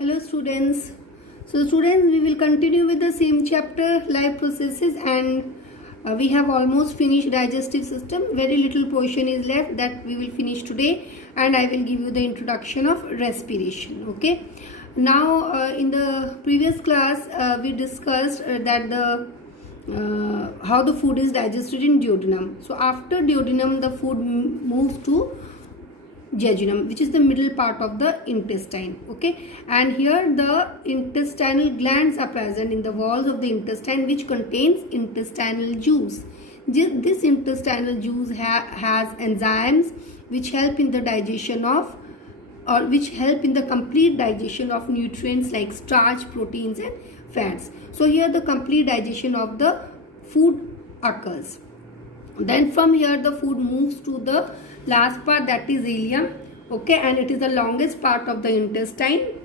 Hello students. So students, we will continue with the same chapter, life processes, and we have almost finished digestive system. Very little portion is left that we will finish today, and I will give you the introduction of respiration. Okay. Now in the previous class we discussed that the how the food is digested in duodenum. So after duodenum the food moves to jejunum, which is the middle part of the intestine. Okay, and here the intestinal glands are present in the walls of the intestine, which contains intestinal juice. This intestinal juice has enzymes which help in the digestion of, or which help in the complete digestion of nutrients like starch, proteins and fats. So here the complete digestion of the food occurs. Then from here the food moves to the last part, that is ileum. Okay, and it is the longest part of the intestine,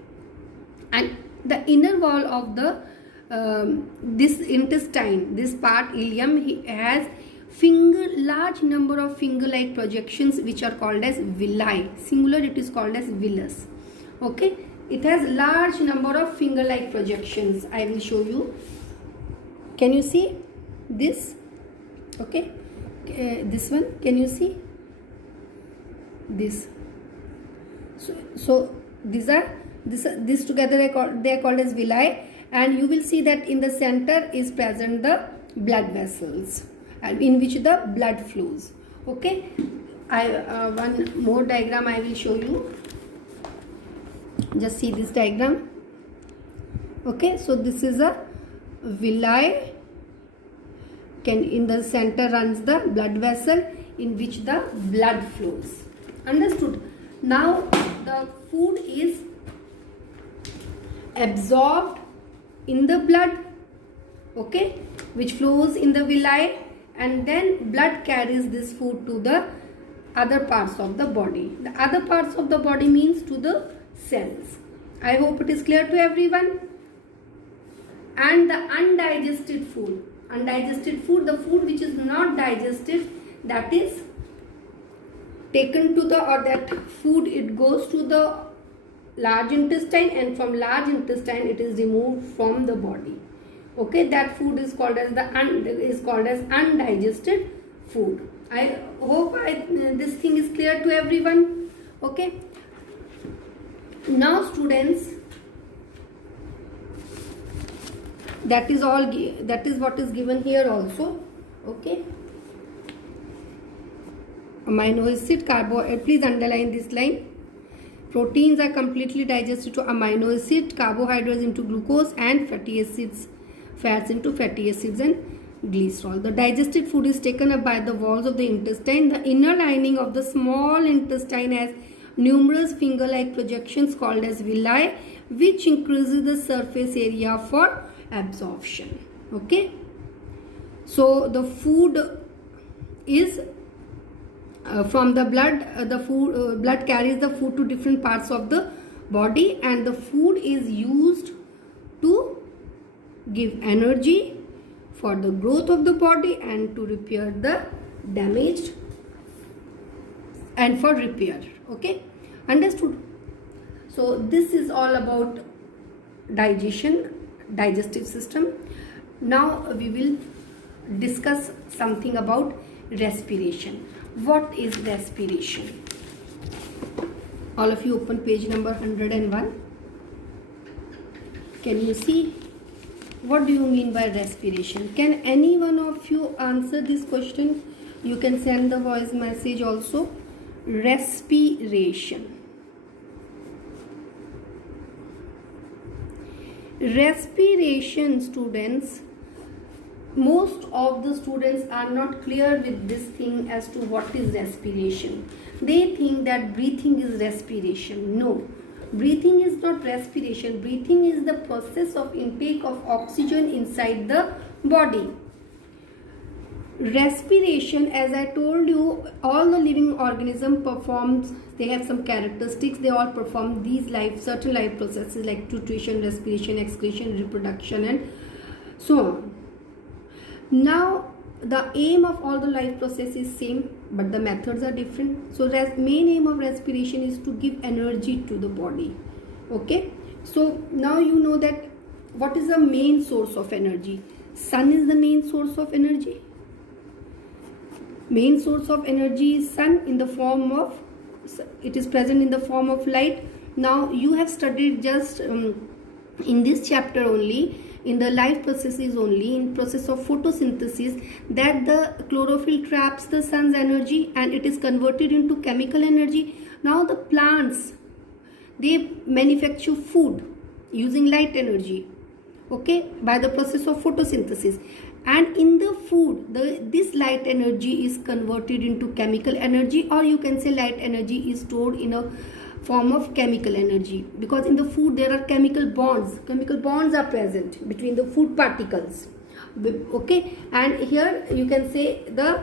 and the inner wall of the this intestine, this part ileum, has large number of finger like projections which are called as villi. Singular it is called as villus. Okay, it has large number of finger like projections. I will show you. Can you see this? Okay, this one, can you see this? So these are this together they are called as villi, and you will see that in the center is present the blood vessels, and in which the blood flows. Okay, one more diagram I will show you. Just see this diagram. Okay, so this is a villi. In the center runs the blood vessel in which the blood flows. Understood? Now the food is absorbed in the blood, okay, which flows in the villi, and then blood carries this food to the other parts of the body. The other parts of the body means to the cells. I hope it is clear to everyone. And the undigested food, the food which is not digested, that is taken to the, or that food, it goes to the large intestine, and from large intestine it is removed from the body. Okay, that food is called as undigested food. I hope this thing is clear to everyone. Okay, now students, that is what is given here also. Okay, amino acid, carbohydrate, please underline this line. Proteins are completely digested to amino acid, carbohydrates into glucose, and fats into fatty acids and glycerol. The digested food is taken up by the walls of the intestine. The inner lining of the small intestine has numerous finger-like projections called as villi, which increases the surface area for absorption. Okay, so the food is from the blood, blood carries the food to different parts of the body, and the food is used to give energy for the growth of the body and to repair the damaged, and for repair. Okay, understood? So this is all about digestive system. Now we will discuss something about respiration. What is respiration? All of you open page number 101. Can you see? What do you mean by respiration? Can any one of you answer this question? You can send the voice message also. Respiration. Respiration, students, most of the students are not clear with this thing as to what is respiration. They think that breathing is respiration. No, breathing is not respiration. Breathing is the process of intake of oxygen inside the body. Respiration, as I told you, all the living organism performs, they have some characteristics, they all perform these certain life processes like nutrition, respiration, excretion, reproduction and so on. Now the aim of all the life process is same, but the methods are different. So main aim of respiration is to give energy to the body. Okay, So now you know that what is the main source of energy. Sun is the main source of energy. Main source of energy is sun in the form of, it is present in the form of light. Now you have studied just in this chapter only, in the life processes only, in process of photosynthesis, that the chlorophyll traps the sun's energy and it is converted into chemical energy. Now the plants, they manufacture food using light energy, okay, by the process of photosynthesis. And in the food, this light energy is converted into chemical energy, or you can say light energy is stored in a form of chemical energy, because in the food there are chemical bonds are present between the food particles, okay. And here you can say the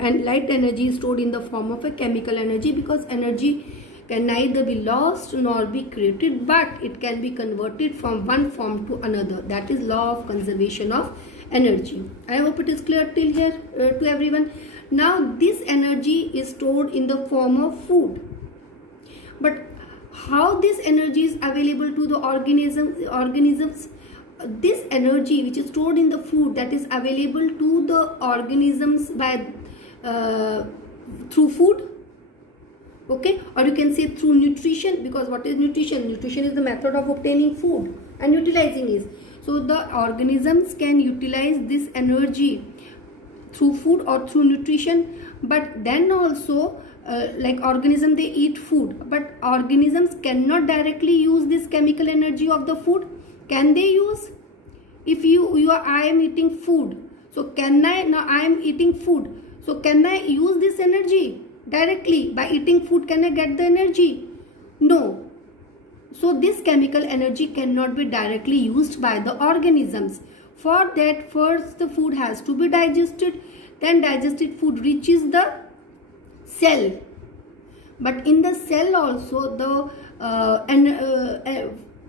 and light energy is stored in the form of a chemical energy, because energy can neither be lost nor be created, but it can be converted from one form to another. That is law of conservation of energy. I hope it is clear till here to everyone. Now this energy is stored in the form of food, but how this energy is available to the organisms? This energy which is stored in the food, that is available to the organisms by through food, okay, or you can say through nutrition, because what is nutrition? Nutrition is the method of obtaining food and utilizing it. So the organisms can utilize this energy through food or through nutrition. But then also like organism, they eat food, but organisms cannot directly use this chemical energy of the food. Can they use? If I am eating food, so can I, now I am eating food, so can I use this energy directly? By eating food, can I get the energy? No. So this chemical energy cannot be directly used by the organisms. For that, first the food has to be digested, then digested food reaches the cell. But in the cell also the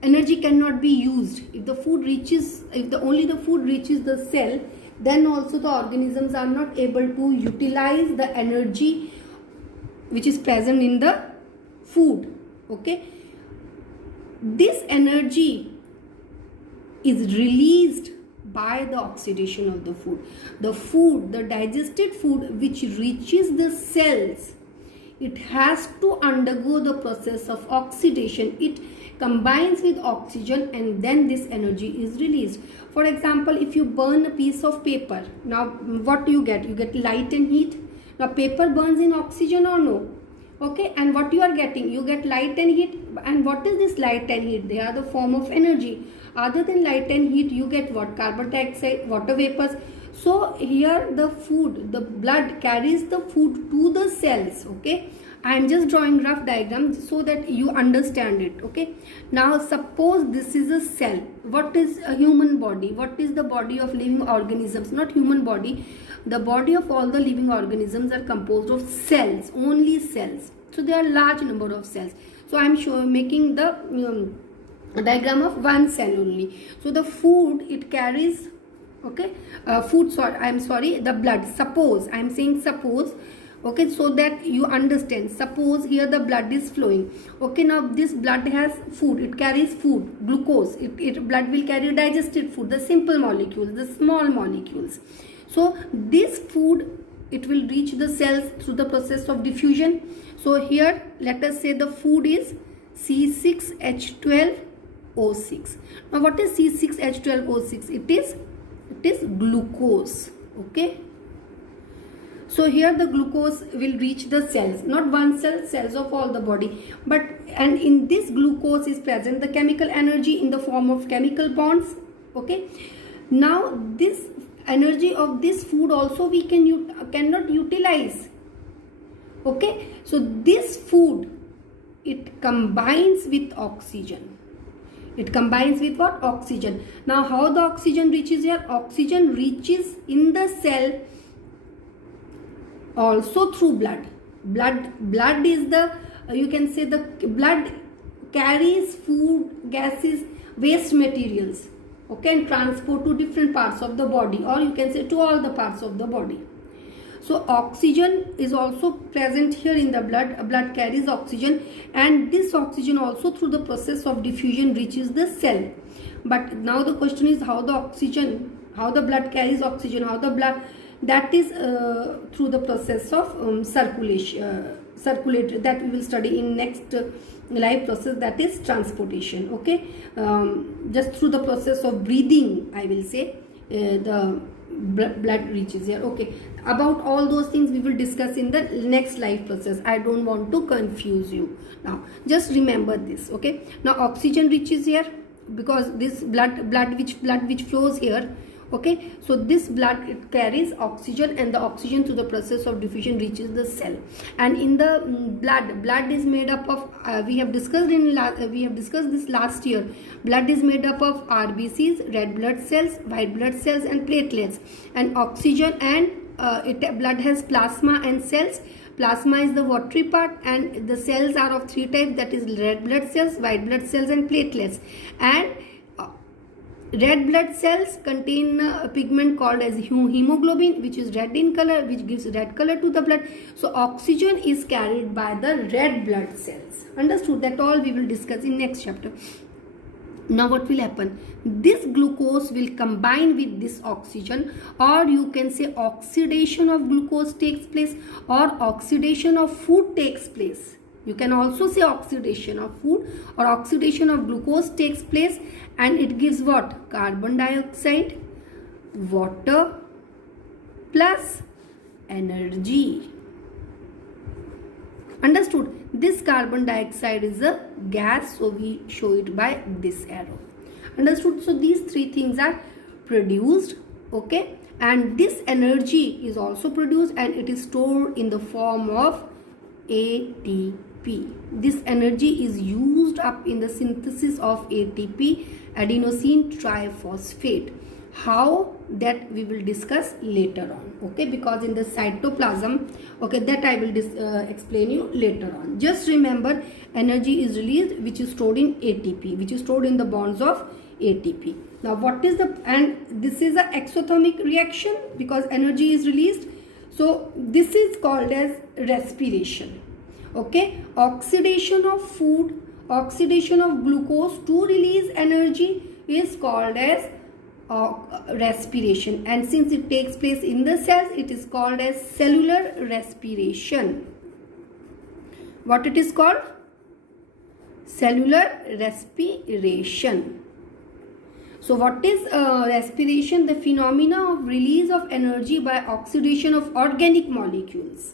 energy cannot be used. If the food reaches, only the food reaches the cell, then also the organisms are not able to utilize the energy which is present in the food, okay. This energy is released by the oxidation of the food. The digested food which reaches the cells, it has to undergo the process of oxidation. It combines with oxygen and then this energy is released. For example, if you burn a piece of paper, now what do you get? You get light and heat. Now paper burns in oxygen or no? Okay, and what you are getting? You get light and heat. And what is this light and heat? They are the form of energy. Other than light and heat, you get what? Carbon dioxide, water vapors. So here the food, the blood carries the food to the cells, okay. I am just drawing rough diagrams so that you understand it, okay. Now suppose this is a cell. What is a human body? What is the body of living organisms? Not human body. The body of all the living organisms are composed of cells, only cells. So there are large number of cells. So I am making the diagram of one cell only. So the food, it carries, okay, the blood. Suppose, I am saying suppose, okay, so that you understand. Suppose here the blood is flowing, okay. Now this blood has food, it carries food, glucose. Blood will carry digested food, the simple molecules, the small molecules. So this food, it will reach the cells through the process of diffusion. So here let us say the food is C6H12O6. Now what is C6H12O6? It is glucose, okay. So here the glucose will reach the cells, not one cell, cells of all the body. And in this glucose is present the chemical energy in the form of chemical bonds, okay. Now this energy of this food also we cannot utilize, okay. So this food, it combines with oxygen. It combines with what? Oxygen. Now how the oxygen reaches here? Oxygen reaches in the cell also through blood. Blood is the, you can say the blood carries food, gases, waste materials, okay, and transport to different parts of the body, or you can say to all the parts of the body. So oxygen is also present here in the blood. Blood carries oxygen, and this oxygen also through the process of diffusion reaches the cell. But now the question is how the blood carries oxygen, how the blood, that is through the process of circulate, that we will study in next life process, that is transportation. Okay, just through the process of breathing, I will say, the blood reaches here. Okay, about all those things we will discuss in the next life process. I don't want to confuse you now, just remember this. Okay, now oxygen reaches here because this blood which flows here. Okay, so this blood, it carries oxygen, and the oxygen through the process of diffusion reaches the cell. And in the blood is made up of we have discussed this last year. Blood is made up of RBCs, red blood cells, white blood cells, and platelets. And oxygen and blood has plasma and cells. Plasma is the watery part, and the cells are of three types, that is red blood cells, white blood cells, and platelets. And red blood cells contain a pigment called as hemoglobin, which is red in color, which gives red color to the blood. So oxygen is carried by the red blood cells. Understood? That all we will discuss in next chapter. Now what will happen? This glucose will combine with this oxygen, or you can say oxidation of glucose takes place, or oxidation of food takes place. You can also say oxidation of food or oxidation of glucose takes place, and it gives what? Carbon dioxide, water plus energy. Understood? This carbon dioxide is a gas, so we show it by this arrow. Understood? So these three things are produced. Okay, and this energy is also produced, and it is stored in the form of ATP. This energy is used up in the synthesis of ATP, adenosine triphosphate. How, that we will discuss later on. Okay, because in the cytoplasm, okay, that I will explain you later on. Just remember, energy is released which is stored in ATP, which is stored in the bonds of ATP. Now what is the, and this is an exothermic reaction because energy is released. So this is called as respiration. Okay, oxidation of food, oxidation of glucose to release energy is called as respiration, and since it takes place in the cells, it is called as cellular respiration. What it is called? Cellular respiration. So what is respiration? The phenomena of release of energy by oxidation of organic molecules.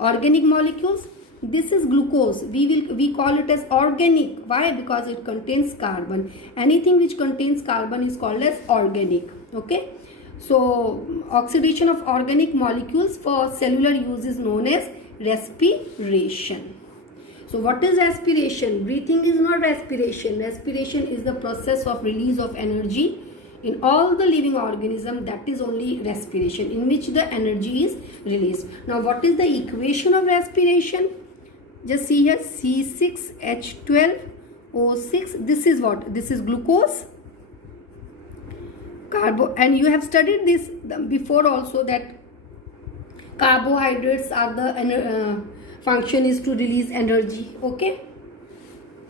Organic molecules, this is glucose. We call it as organic. Why? Because it contains carbon. Anything which contains carbon is called as organic. Okay. So oxidation of organic molecules for cellular use is known as respiration. So what is respiration? Breathing is not respiration. Respiration is the process of release of energy in all the living organism. That is only respiration, in which the energy is released. Now what is the equation of respiration? Just see here, C6H12O6. This is what? This is glucose, and you have studied this before also, that carbohydrates are the function is to release energy. Okay,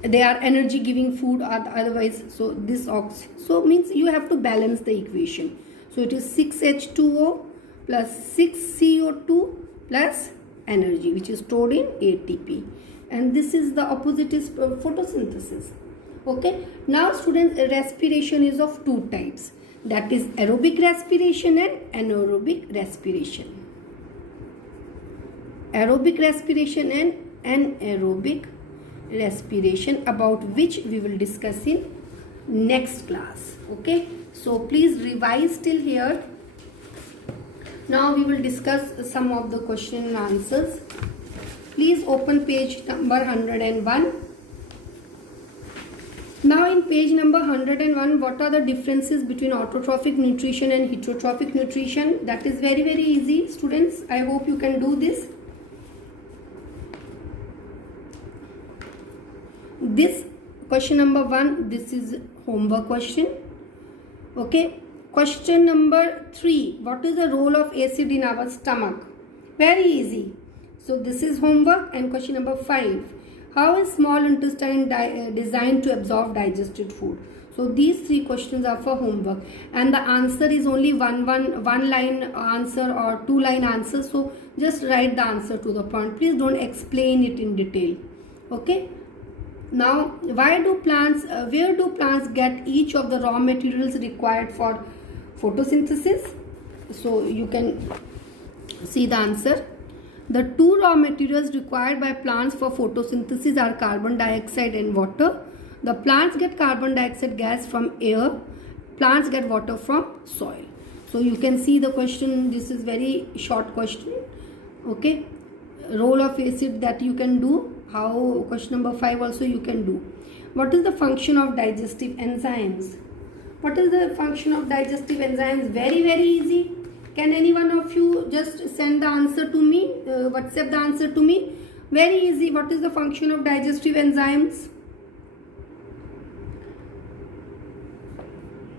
they are energy giving food, otherwise. So this so means you have to balance the equation. So it is 6H2O plus 6CO2 plus energy, which is stored in ATP, and this is the opposite is photosynthesis. Okay, now students, respiration is of two types, that is aerobic respiration and anaerobic respiration. Aerobic respiration and anaerobic respiration, about which we will discuss in next class. Okay, so please revise till here. Now we will discuss some of the question and answers. Please open page number 101. Now in page number 101, what are the differences between autotrophic nutrition and heterotrophic nutrition? That is very easy, students. I hope you can do this. This question number 1, this is homework question. Okay. Question number 3, what is the role of acid in our stomach? Very easy. So this is homework. And question number 5. How is small intestine designed to absorb digested food? So these 3 questions are for homework, and the answer is only one line answer or 2 line answer. So just write the answer to the point. Please don't explain it in detail. Okay. Now, where do plants get each of the raw materials required for photosynthesis? So you can see the answer. The 2 raw materials required by plants for photosynthesis are carbon dioxide and water. The plants get carbon dioxide gas from air. Plants get water from soil. So you can see the question. This is very short question. Okay. Role of acid that you can do. How question number 5 also you can do. What is the function of digestive enzymes? What is the function of digestive enzymes? Very easy. Can any one of you just send the answer to me? WhatsApp the answer to me. Very easy. What is the function of digestive enzymes?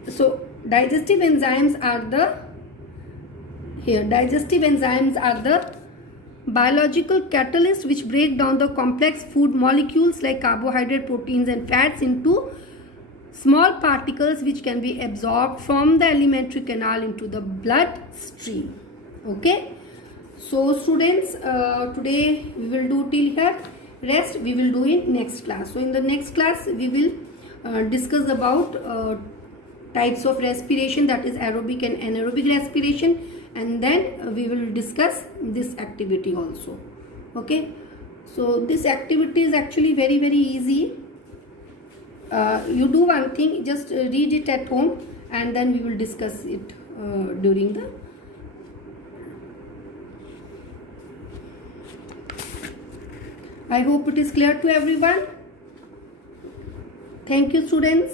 So digestive enzymes are the biological catalysts which break down the complex food molecules like carbohydrate, proteins and fats into small particles which can be absorbed from the alimentary canal into the blood stream. Okay. So students, today we will do till here. Rest we will do in next class. So in the next class we will discuss about types of respiration, that is aerobic and anaerobic respiration, and then we will discuss this activity also. Okay. So this activity is actually very easy. You do one thing, just read it at home, and then we will discuss it during the I hope it is clear to everyone. Thank you, students.